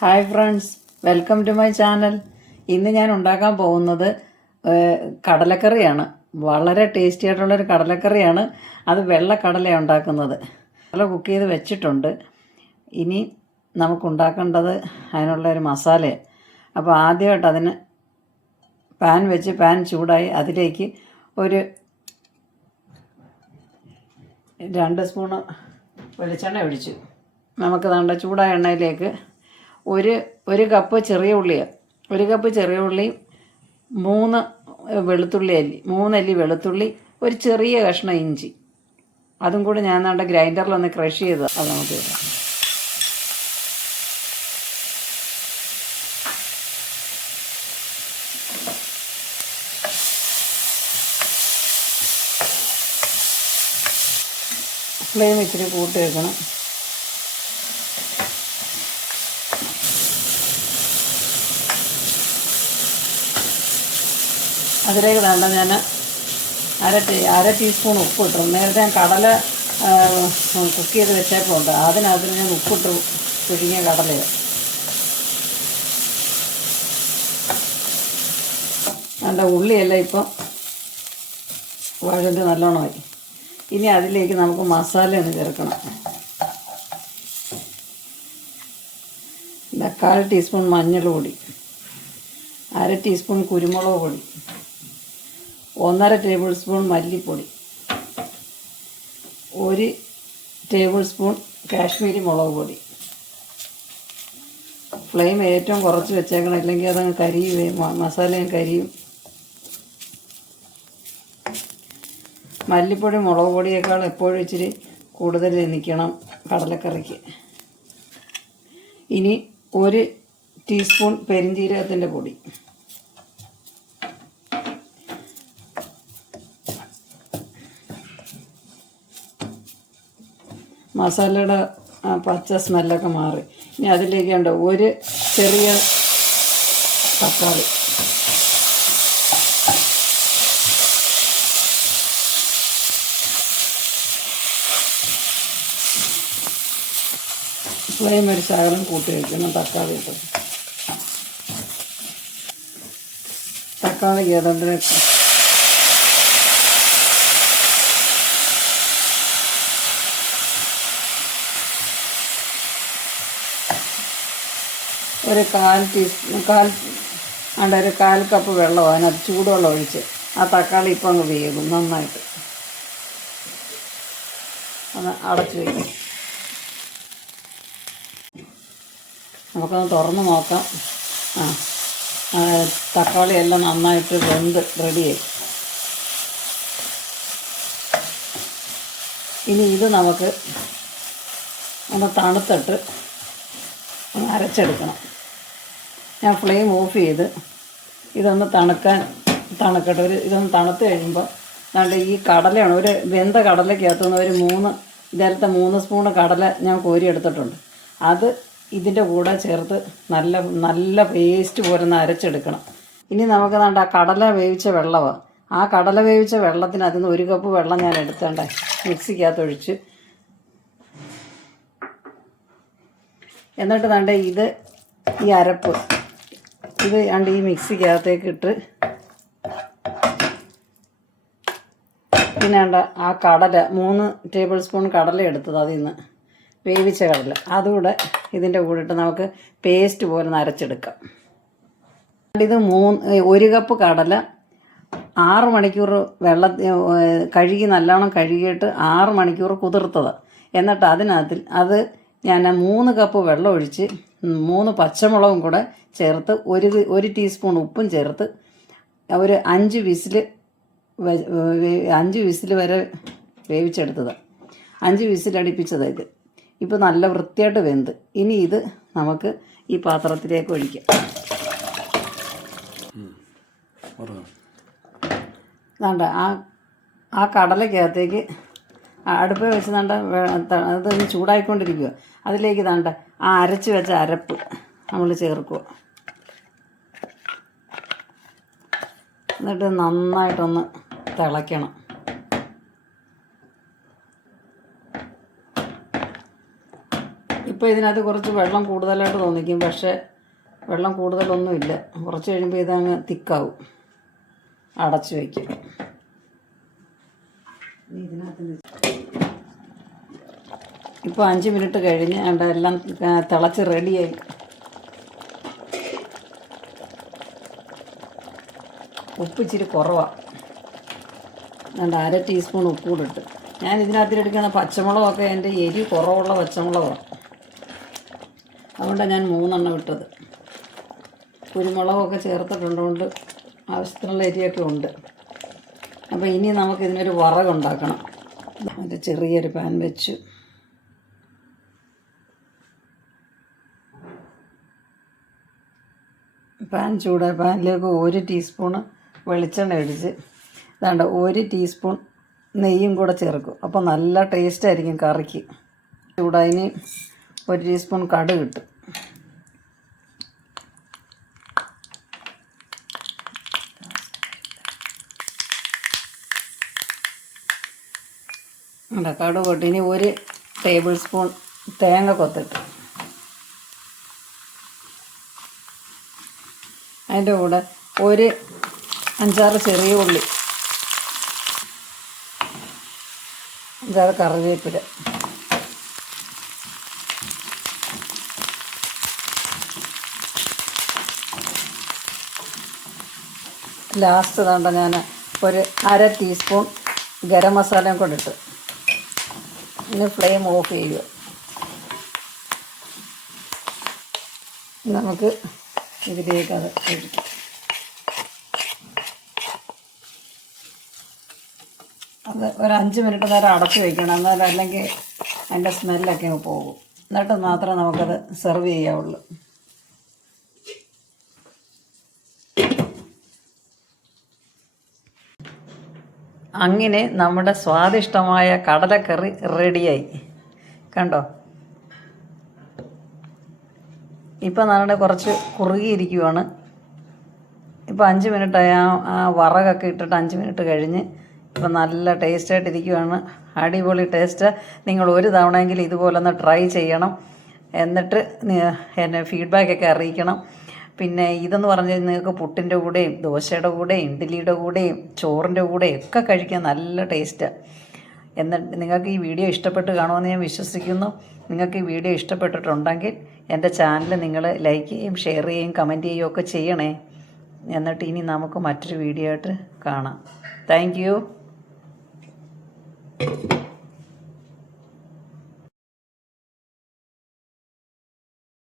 Hi friends, welcome to my channel. ഇന്ന് ഞാൻ ഉണ്ടാക്കാൻ പോകുന്നത് കടലക്കറിയാണ്. വളരെ ടേസ്റ്റി ആയിട്ടുള്ളൊരു കടലക്കറിയാണ്. അത് വെള്ളക്കടലയാണ് ഉണ്ടാക്കുന്നത്. കടല കുക്ക് ചെയ്ത് വെച്ചിട്ടുണ്ട്. ഇനി നമുക്കുണ്ടാക്കേണ്ടത് അതിനുള്ളൊരു മസാലയാണ്. അപ്പോൾ ആദ്യമായിട്ട് അതിന് പാൻ വെച്ച് പാൻ ചൂടായി അതിലേക്ക് ഒരു 2 സ്പൂണ് വെളിച്ചെണ്ണ ഒഴിച്ചു. നമുക്ക് വേണ്ട ചൂടായ എണ്ണയിലേക്ക് ഒരു കപ്പ് ചെറിയ ഉള്ളിയാണ്. 1 കപ്പ് ചെറിയ ഉള്ളി, 3 അല്ലി വെളുത്തുള്ളി, ഒരു ചെറിയ കഷ്ണം ഇഞ്ചി, അതും കൂടി ഞാൻ നമ്മുടെ ഗ്രൈൻഡറിലൊന്ന് ക്രഷ് ചെയ്ത് അത് നമുക്ക് ഇടാം. ഫ്ലെയിം ഇച്ചിരി കൂട്ടി വെക്കണം. അതിലേക്ക് വേണ്ട ഞാൻ അര ടീസ്പൂൺ ഉപ്പിട്ടു. നേരത്തെ ഞാൻ കടല കുക്ക് ചെയ്ത് വെച്ചേപ്പുണ്ട്. അതിനകത്ത് ഞാൻ ഉപ്പിട്ട് പിഴിഞ്ഞ കടലയാണ്. എൻ്റെ ഉള്ളിയെല്ലാം ഇപ്പം വഴണ്ട് നല്ലോണമായി. ഇനി അതിലേക്ക് നമുക്ക് മസാല ഒന്ന് ചേർക്കണം. 1/4 ടീസ്പൂൺ മഞ്ഞൾ പൊടി, 1/2 ടീസ്പൂൺ കുരുമുളക് പൊടി, 1/2 ടേബിൾ സ്പൂൺ മല്ലിപ്പൊടി, 1 ടേബിൾ സ്പൂൺ കാശ്മീരി മുളക് പൊടി. ഫ്ലെയിം ഏറ്റവും കുറച്ച് വെച്ചേക്കണം, ഇല്ലെങ്കിൽ അതങ്ങ് കരിയും, മസാലയും കരിയും. മല്ലിപ്പൊടി മുളക് പൊടിയേക്കാൾ എപ്പോഴും ഇച്ചിരി കൂടുതൽ നിൽക്കണം കടലക്കറിക്ക്. ഇനി 1 ടീസ്പൂൺ പെരിഞ്ജീരകത്തിൻ്റെ പൊടി, മസാലയുടെ പച്ച സ്മെല്ലൊക്കെ മാറി. ഇനി അതിലേക്ക് ഉണ്ട് 1 ചെറിയ തക്കാളി, ഫ്ലെയിം ഒരു ശകലം കൂട്ടി വയ്ക്കണം. തക്കാളി ഇട്ട് തക്കാളി ഏതാണ്ട് ഒരു 1/4 കപ്പ് വെള്ളം അതിനകത്ത് ചൂടുവെള്ളം ഒഴിച്ച് ആ തക്കാളി ഇപ്പം അങ്ങ് വേകും നന്നായിട്ട്. അത് അടച്ച് വയ്ക്കും. നമുക്കൊന്ന് തുറന്ന് നോക്കാം. തക്കാളി എല്ലാം നന്നായിട്ട് വെന്ത് റെഡിയായി. ഇനി ഇത് നമുക്ക് ഒന്ന് തണുത്തിട്ട് ഒന്ന് അരച്ചെടുക്കണം. ഞാൻ ഫ്ലെയിം ഓഫ് ചെയ്ത് ഇതൊന്ന് തണുക്കട്ടെ. ഇതൊന്ന് തണുത്ത് കഴിയുമ്പോൾ അതുകൊണ്ട് ഈ കടലയാണ്, ഒരു വെന്ത കടലയ്ക്കകത്തുനിന്ന് ഇതേലത്തെ 3 സ്പൂണ് കടല ഞാൻ കോരി എടുത്തിട്ടുണ്ട്. അത് ഇതിൻ്റെ കൂടെ ചേർത്ത് നല്ല പേസ്റ്റ് പോലെ ഒന്ന് അരച്ചെടുക്കണം. ഇനി നമുക്ക് വേണ്ട കടല വേവിച്ച വെള്ളമാണ്. ആ കടല വേവിച്ച വെള്ളത്തിന് അതിൽ നിന്ന് 1 കപ്പ് വെള്ളം ഞാൻ എടുത്തേണ്ടേ മിക്സിക്കകത്ത് ഒഴിച്ച്. എന്നിട്ട് വേണ്ട ഈ അരപ്പ് ഈ മിക്സിക്കകത്തേക്ക് ഇട്ട്, പിന്നെ വേണ്ട ആ കടല 3 ടേബിൾ സ്പൂൺ കടല എടുത്തത്, അതിൽ നിന്ന് വേവിച്ച കടല അതുകൂടെ ഇതിൻ്റെ കൂടെ ഇട്ട് നമുക്ക് പേസ്റ്റ് പോലെ അരച്ചെടുക്കാം. ഇത് 1 കപ്പ് കടല 6 മണിക്കൂർ നല്ലോണം കഴുകിയിട്ട് 6 മണിക്കൂർ കുതിർത്തത്. എന്നിട്ട് അത് ഞാൻ 3 കപ്പ് വെള്ളം ഒഴിച്ച് 3 പച്ചമുളകും കൂടെ ചേർത്ത് 1 ടീസ്പൂൺ ഉപ്പും ചേർത്ത് ഒരു 5 വിസിൽ വരെ വേവിച്ചെടുത്തത്. 5 വിസിലടിപ്പിച്ചത് ഇത്. ഇപ്പോൾ നല്ല വൃത്തിയായിട്ട് വെന്ത്. ഇനി ഇത് നമുക്ക് ഈ പാത്രത്തിലേക്ക് ഒഴിക്കാം. വേണ്ട ആ കടലക്കകത്തേക്ക് അടുപ്പ് വെച്ച് അത് ചൂടായിക്കൊണ്ടിരിക്കുക. അതിലേക്ക് ആ അരച്ച് വെച്ച അരപ്പ് നമ്മൾ ചേർക്കുക. എന്നിട്ട് നന്നായിട്ടൊന്ന് തിളയ്ക്കണം. ഇപ്പോൾ ഇപ്പോൾ ഇതിനകത്ത് കുറച്ച് വെള്ളം കൂടുതലായിട്ട് തോന്നിക്കും, പക്ഷേ വെള്ളം കൂടുതലൊന്നുമില്ല. കുറച്ച് കഴിയുമ്പോൾ ഇതങ്ങ് തിക്കാവും. അടച്ച് വയ്ക്കും. ഇപ്പോൾ 5 മിനിറ്റ് കഴിഞ്ഞ് എല്ലാം തിളച്ച് റെഡിയായി. ഉപ്പ് ഇച്ചിരി കുറവാണ്. 1/2 ടീസ്പൂൺ ഉപ്പ് കൂടെ ഇട്ട്. ഞാൻ ഇതിനകത്തിലെടുക്കുന്ന പച്ചമുളകൊക്കെ എൻ്റെ എരി കുറവുള്ള പച്ചമുളകാണ്, അതുകൊണ്ടാണ് ഞാൻ 3 ഇട്ടത്. കുരുമുളകൊക്കെ ചേർത്തിട്ടുള്ളതുകൊണ്ട് ആവശ്യത്തിനുള്ള എരിയൊക്കെ ഉണ്ട്. അപ്പോൾ ഇനി നമുക്കിതിനൊരു വറകുണ്ടാക്കണം. ഒരു ചെറിയൊരു പാൻ വെച്ചു. പാൻ ചൂടായി. പാനിലേക്ക് 1 ടീസ്പൂണ് വെളിച്ചെണ്ണ ഒഴിച്ച് ഇതാണ്ട് 1 ടീസ്പൂൺ നെയ്യും കൂടെ ചേർക്കും. അപ്പോൾ നല്ല ടേസ്റ്റായിരിക്കും കറിക്ക്. ചൂടായിന് 1 ടീസ്പൂൺ കടുക് കിട്ടും. കടുക് പൊട്ടി. ഇനി 1 ടേബിൾ സ്പൂൺ തേങ്ങ കൊത്തിട്ട് അതിൻ്റെ കൂടെ 5-6 ചെറിയ ഉള്ളി, 5-6 കറിവേപ്പില, ലാസ്റ്റ് വേണ്ട ഞാൻ 1/2 ടീസ്പൂൺ ഗരം മസാലയും കൂടെ ഇട്ട് ഇനി ഫ്ലെയിം ഓഫ് ചെയ്യുക. നമുക്ക് ഇതിലേക്ക് അത് ഒഴിക്കും. അത് 5 മിനിറ്റ് നേരം അടച്ച് വയ്ക്കണം, എന്നാലും അല്ലെങ്കിൽ അതിൻ്റെ സ്മെല്ലൊക്കെ പോകും. എന്നിട്ട് മാത്രമേ നമുക്കത് സെർവ് ചെയ്യാവുള്ളൂ. അങ്ങനെ നമ്മുടെ സ്വാദിഷ്ടമായ കടലക്കറി റെഡിയായി. കണ്ടോ? ഇപ്പം നമ്മുടെ കുറച്ച് കുറുകിയിരിക്കുവാണ്. ഇപ്പോൾ 5 മിനിറ്റായി. ആ വറകൊക്കെ ഇട്ടിട്ട് 5 മിനിറ്റ് കഴിഞ്ഞ് ഇപ്പം നല്ല ടേസ്റ്റായിട്ടിരിക്കുവാണ്. അടിപൊളി ടേസ്റ്റ്. നിങ്ങൾ ഒരു തവണയെങ്കിലും ഇതുപോലെ ഒന്ന് ട്രൈ ചെയ്യണം. എന്നിട്ട് എന്നെ ഫീഡ്ബാക്കൊക്കെ അറിയിക്കണം. പിന്നെ ഇതെന്ന് പറഞ്ഞാൽ നിങ്ങൾക്ക് പുട്ടിൻ്റെ കൂടെയും ദോശയുടെ കൂടെയും ഇഡ്ഡലിയുടെ കൂടെയും ചോറിൻ്റെ കൂടെയും ഒക്കെ കഴിക്കാൻ നല്ല ടേസ്റ്റാണ്. എന്നിട്ട് നിങ്ങൾക്ക് ഈ വീഡിയോ ഇഷ്ടപ്പെട്ട് കാണുമെന്ന് ഞാൻ വിശ്വസിക്കുന്നു. നിങ്ങൾക്ക് ഈ വീഡിയോ ഇഷ്ടപ്പെട്ടിട്ടുണ്ടെങ്കിൽ എൻ്റെ ചാനൽ നിങ്ങൾ ലൈക്ക് ചെയ്യുകയും ഷെയർ ചെയ്യുകയും കമൻറ്റ് ചെയ്യുകയും ഒക്കെ ചെയ്യണേ. എന്നിട്ട് ഇനി നമുക്ക് മറ്റൊരു വീഡിയോ ആയിട്ട് കാണാം. Thank you.